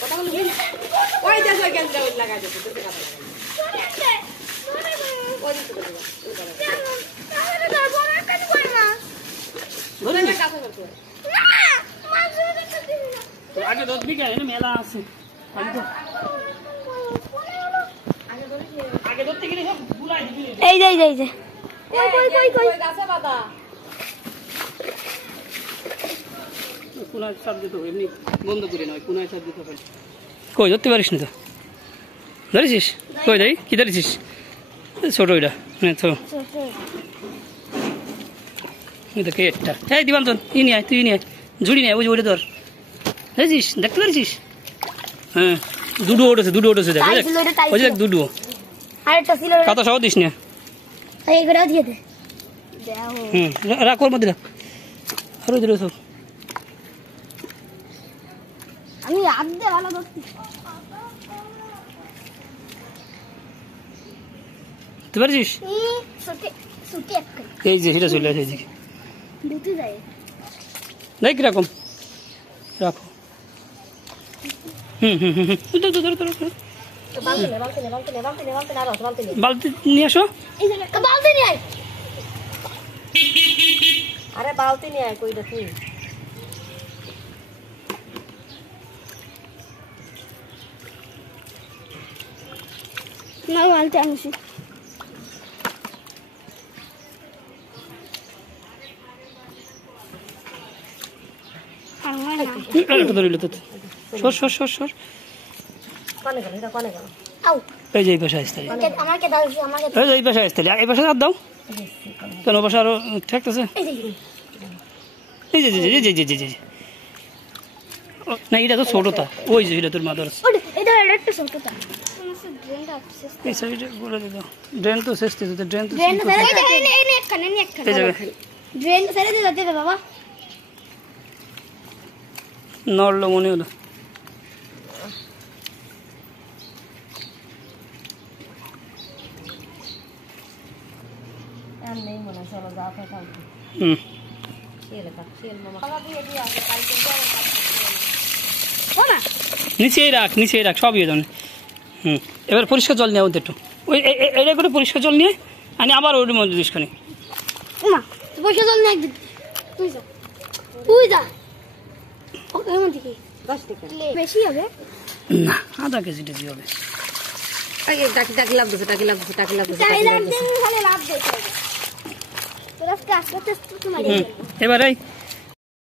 কথা বলি ওই দেখো গেঞ্জা ওই লাগাই দিতে তোকে কথা লাগাই ওই দিতে বলে না বড় কাজ করে না ধরে না কাজ করতে না মাছ ধরে দিতে না তো আগে 10 বিঘা এনে মেলা আছে আগে ধরতে গেলে সব বুলাই দিবি এই যে কই গাছে বাদা কোনায় চাপ দিতে হবে এমনি বন্ধ করে নয় কোনায় চাপ দিতে হবে কই ধরতে পারিস না তো ধরেছিস কই দেই কি ধরেছিস ছোট ওইটা হ্যাঁ তো এটা কে একটা এই দিবান্তন তুই নিয়ে আয় ঝুড়ি নিয়ে ওই যে ওইটা ধর ধরেছিস দেখতে পারিস হ্যাঁ দুটো ওঠেছে দেখ ওই দেখ দুটো আরেকটা ছিল কত সহ দিস না এইগুলো দিয়ে দে রাখ ওর মধ্যে রাখ আরো দিল সব আমি হাত দিয়ে ভালো ধরছি তুই পারছিস এই যে সেটা চলে আসে এদিকে দেখ কিরকম রাখো বালতি নিয়ে আসো আরে বালতি নিয়ে আয় কই দেখি না বালতি আনছি সর কানে গেল এই যে এই পাশে আসতে এই পাশে আসতে এই পাশে হাত দাও কেন পাশে আরো ঠেকতেছে এই যে না এটা তো ছোটটা ওই যে এটা তোর মাদার এই সাইডে বলে দিল ড্রেন তো শেষ তো ড্রেন তো বাবা নড়লো মনে হলো নিচে রাখ সব ইয়ে জানে এবার পরিষ্কার জল নিয়ে একটু ওই এটা করে পরিষ্কার জল নিয়ে আনি আবার ওর মধ্যে দিস খানি পরিষ্কার জল নিয়ে একদিন তুই যা বেশি হবে না আধা কেজি টেজি হবে টাকি লাগছে এবার